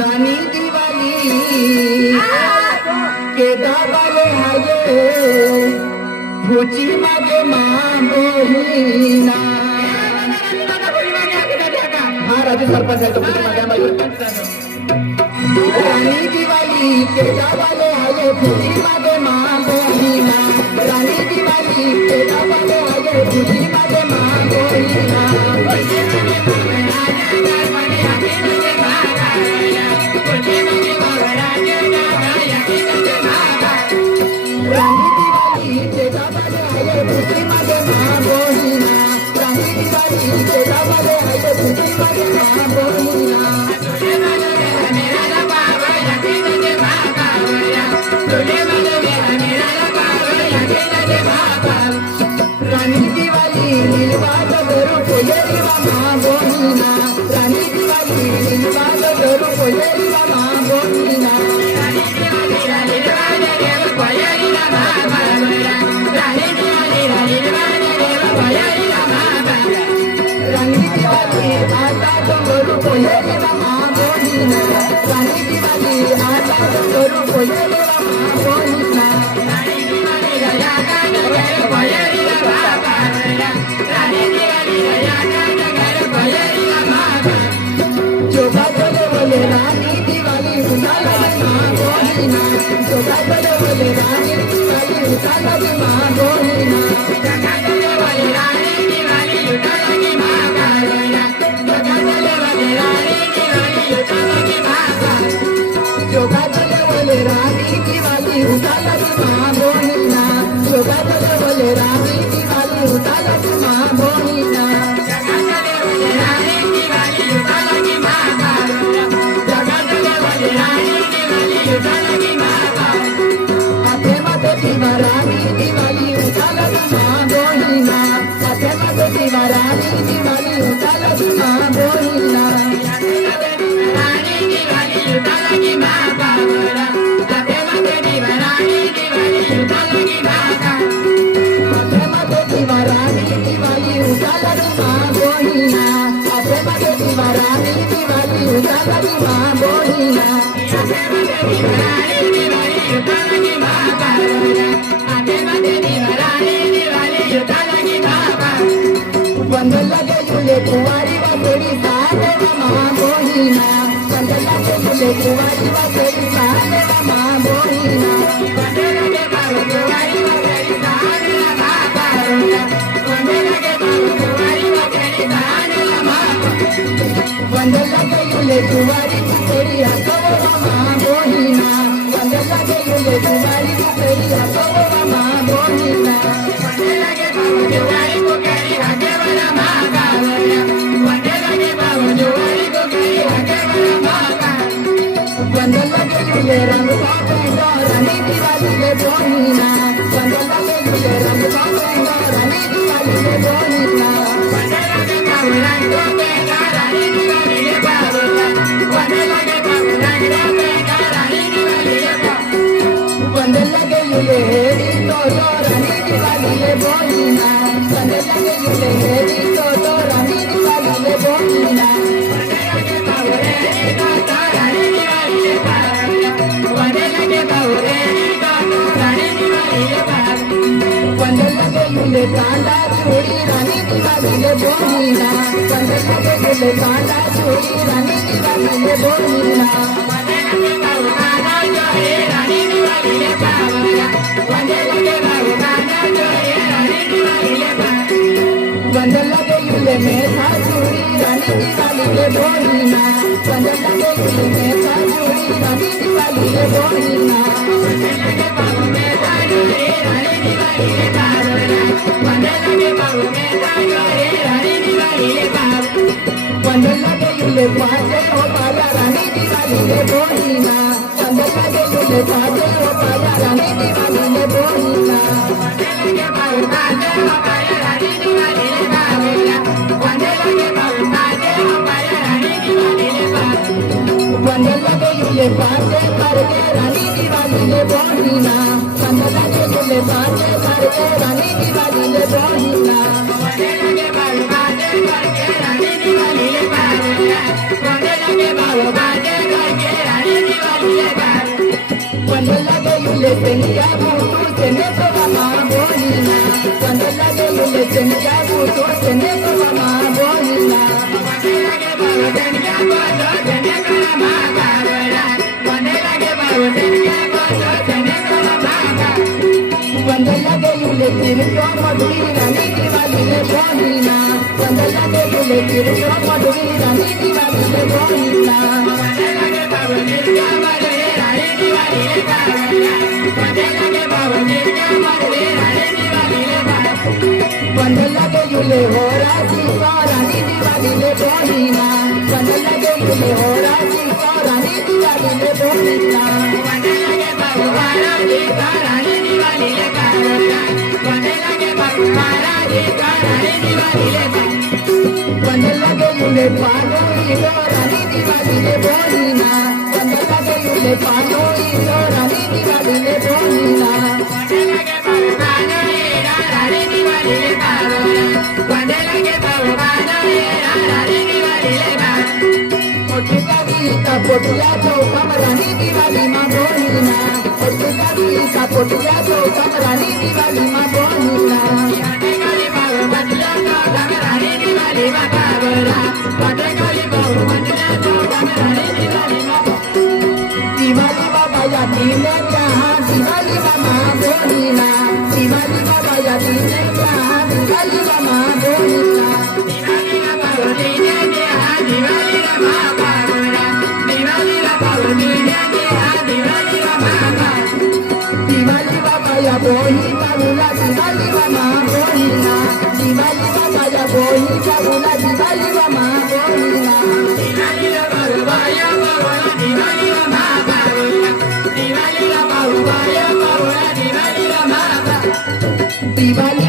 रानी दिवाली के दाबाले आये भुची मागे मां बोलीना हाँ राजू सरपंच आहे तो भुची मागे रानी दिवाली के दाबाले आये भुची मागे मां बोलीना रानी दिवाली के दाबाले आये भुची मागे मां बोलीना रानी दिवाली नीलवाद करू कोयरीवा मां बोलीना रानी दिवाली नीलवाद करू कोयरीवा मां बोलीना रानी दिवाली नीलवाद करू कोयरीवा मां बोलीना रानी दिवाली नीलवाद करू कोयरीवा मां बोलीना रानी दिवाली आता करू कोयरीवा मां बोलीना रानी दिवाली आता करू कोयरीवा मां बोलीना रानी दिवाली राजा का करू कोयरीवा रानी दिवाली उताला मां बोलीना जोगा चले बोले रानी दिवाली उताला मां बोलीना जोगा चले बोले रानी दिवाली उताला की मां बोलीना जोगा चले बोले रानी दिवाली उताला की मां जोगा चले बोले रानी दिवाली उताला की मां बोलीना जोगा चले बोले रानी दिवाली उताला की मां बोलीना जोगा चले बोले रानी दिवाली उताला की मां रानी दिवाली उताला मां बोलीना रानी दिवाली उताला मां बोलीना रानी दिवाली उताला की मां बोलीना रानी दिवाली उताला की मां रानी दिवाली उताला मां बोलीना रानी दिवाली उताला मां बोलीना बंद लगे झूले कुंवारी व तेरी साथ मां बोलीना बंद लगे झूले कुंवारी व तेरी साथ मां बोलीना बंद लगे बाबू कुंवारी व तेरी साथ मां बोलीना बंद लगे बाबू कुंवारी व तेरी साथ मां बंद लगे झूले कुंवारी व तेरी हसो मां बोलीना बंद लगे झूले कुंवारी व तेरी हसो मां बोलीना बंद लगे बाबू कुंवारी को तेरी हगे वाला मां बंद लगे बाबू कुंवारी को तेरी हगे वाला मां बंद लगे झूले रंग पापेंगा रानी दिवाली ले बोलीना बंद लगे झूले रंग पापेंगा रानी दिवाली ले बोलीना बंद लगे बाबू रंग पापेंगा रानी दिवाली ले बोलीना बंद लगे बाबू रंग पापेंगा रानी दिवाली ले बंद लगे झूले हेरी तो रानी दिवाली ले बोलीना बंद लगे झूले हेरी तो रानी दिवाली ले बोलीना बंद लगे बाबू हेरी तो रानी दिवाली ले बंद लगे बाबू हेरी तो रानी दिवाली ले बंद लगे झूले कांदा चूड़ी रानी दिवाली ले बोलीना बंद लगे झूले कांदा चूड़ी रानी दिवाली ले बोलीना बंद लगे बाबू कांदा चूड़ी रानी दिवाली ले बंद लगे बाबू कांदा चूड़ी रानी दिवाली ले बंद लगे झूले मेघा चूड़ी रानी दिवाली ले बोलीना बंद लगे झूले मेघा चूड़ी रानी दिवाली ले बोलीना बंद लगे बाबू मेघा चूड़ी रानी दिवाली ले बंद लगे बाबू मेघा चूड़ी रानी दिवाली ले बंद लगे झूले पाजे हो पाया रानी दिवाली ले बोलीना बंद लगे झूले पाजे हो पाया रानी दिवाली ले बोलीना बंद लगे बाबू पाजे हो पाया रानी दिवाली ले बंद लगे बाबू पाजे हो पाया रानी दिवाली ले बंद लगे झूले पाजे करके रानी दिवाली ले बोलीना बंद लगे झूले पाजे करके रानी दिवाली ले बोलीना बंद लगे बाबू पाजे करके रानी दिवाली ले Cuando la que yo le tenía gusto, se me toma más bonita. Cuando la que yo le tenía gusto, se me toma más bonita. Cuando la que yo tenía gusto, se me toma más bonita. Cuando la que yo tenía gusto, se me toma más bonita. Cuando la que yo le quiero yo madura, ni divali le bonita. Cuando la que yo le quiero yo madura, ni divali le bonita. Cuando la que yo tenía madura, ni divali le bonita. Cuando la que yo le ora si ora ni divali le bonita. Cuando la que yo le ora si ora ni divali le bonita. Cuando la que ora si ora ni divali le bonita. Cuando la que ora si ora ni divali le bonita. Cuando la que yo le pago y ora ni divali le bonita. Cuando la que yo le pago y ora ni divali le bonita. Cuando la que pago y ora ni divali le bonita. Cuando la que pago y ora ni divali le bonita. Potuka vita potuka to kamarani divali ma bonita. Potuka vita potuka to kamarani divali ma bonita. Kali babu potuka to kamarani divali ma bonita. Kali babu potuka to kamarani divali ma bonita. Diwali baba ya dine jahan diwali mama bonita. Diwali baba ya dine jahan diwali mama bonita. Diwali baba dine jahan diwali mama bonita. Diwali baba dine jahan diwali mama bonita. Diwali baba ya bonita bula diwali mama bonita. Diwali baba ya bonita bula diwali mama bonita. Diwali baba ya bonita diwali mama bonita. Diwali baba ya bonita diwali mama bonita. Diwali